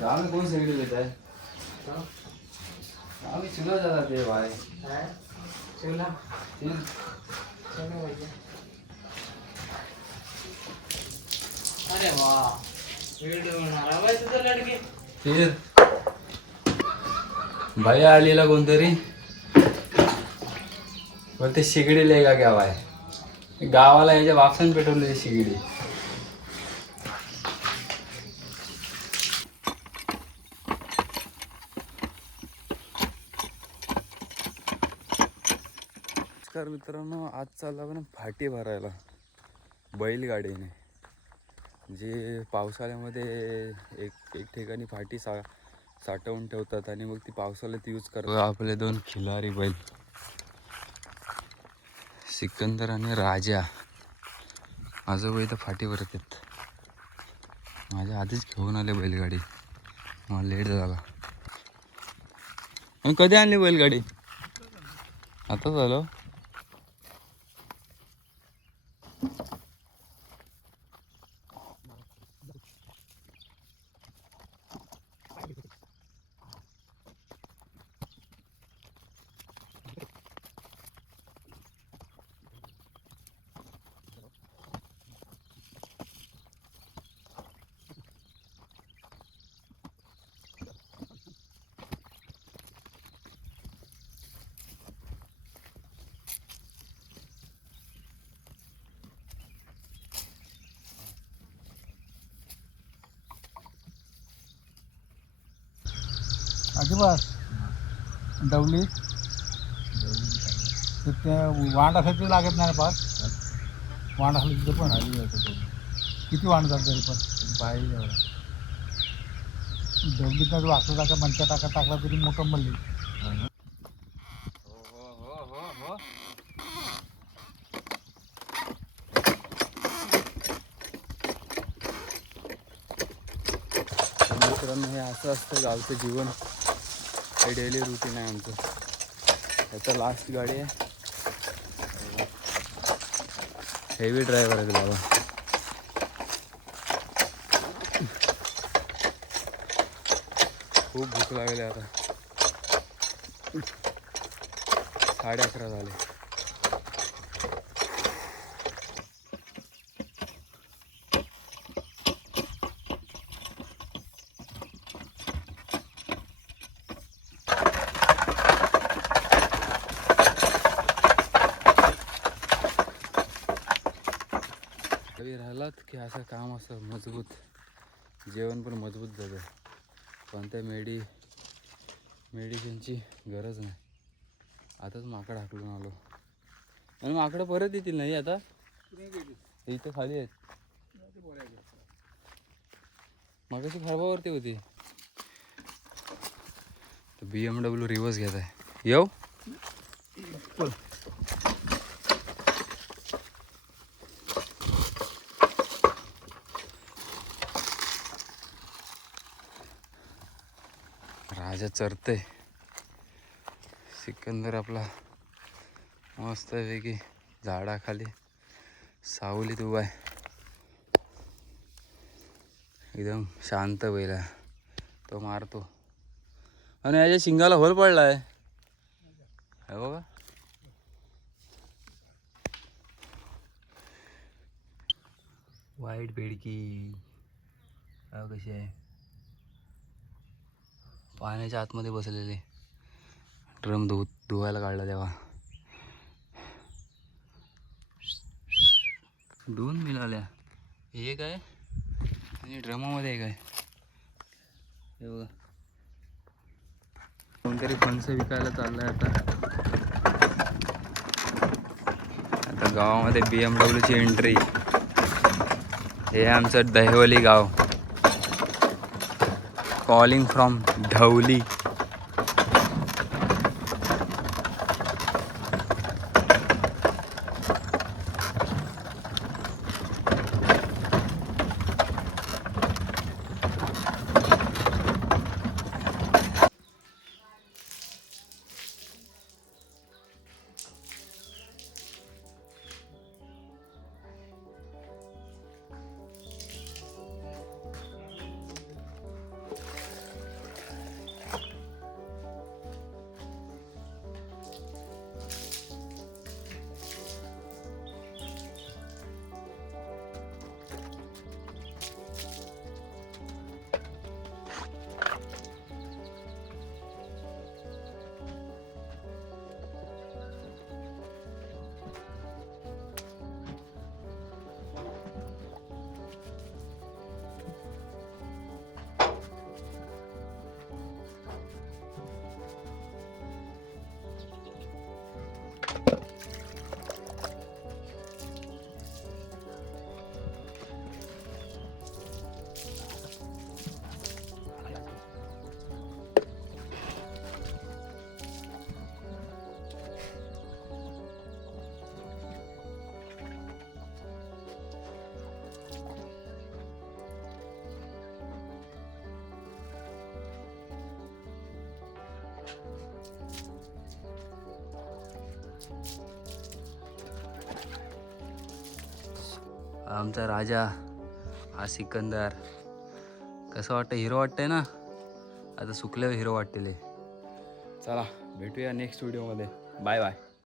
गाँव में कौन सिगड़ी लेता है? गाँव में चूल्हा जलाते हैं भाई। चूल्हा चलो भैया। अरे वाह, वीडियो बना रहा भाई तुझा लड़के। फिर भैया आलेला कोणतरी पण ते शिगडी लेगा क्या भाई, गावाला याच्या वापसान पेटवले शिगडी. नमस्कार मित्रांनो, आज चालला आपण फाटी भरायला बैलगाडीने. जे पावसाळ्यामध्ये एक ठिकाणी फाटी साठवून ठेवतात आणि मग ती पावसाळ्यात यूज करतात. आपले दोन खिलारी बैल सिकंदर आणि राजा आजोबा इथं फाटी भरत आहेत. माझ्या आधीच घेऊन आले बैलगाडी, मला लेट झाला. आणि कधी आणली बैलगाडी? आता झालं. अजिबात डवली तर त्या वांडासाठी लागत नाही पाच वांड असलं तिथं पण किती वांड जात तरी पण पाहिजे एवढा डवलीत नाही वाकलं टाका मंचा टाकला तरी मोठं मल्ली. मित्रांनो, हे असं असतं गावचं जीवन. हे डेली रुटीन आहे आमचं. याचा लास्ट गाडी आहे. हेवी ड्रायव्हर आहे बाबा. खूप भूक लागली आता. 11:30 झाले. कधी राहिलात की असं काम असं मजबूत, जेवण पण मजबूत जातं. कोणत्या मेडिसिनची गरज नाही. आताच माकड हाकलून आलो आणि माकडं परत येतील नाही आता. इथं खाली आहेत. मागाशी खळबावरती होती. BMW रिवर्स घेत आहे. येऊ राजा चरते. सिकंदर आपला मस्तपैकी झाडाखाली सावलीत उभा आहे. एकदम शांत बैल आहे. तो मारतो आणि याच्या शिंगाला होल पडला आहे. हे बघा, वाईट बेडकी कशी आहे. पाण्याच्या आतमध्ये बसलेले. ड्रम धुवायला काढला तेव्हा. 2 मिळाल्या. एक आहे आणि ड्रमामध्ये एक आहे. हे बघा, कोणतरी फणस विकायला चाललाय आता गावामध्ये. BMWची एंट्री. हे आमचं दहिवली गाव. Calling from Dhavali. आमचा राजा, हा सिकंदर. कसं वाटतं, हिरो वाटतंय ना. आता सुकल्यावर हिरो वाटतील. चला भेटूया नेक्स्ट व्हिडिओमध्ये. Bye bye.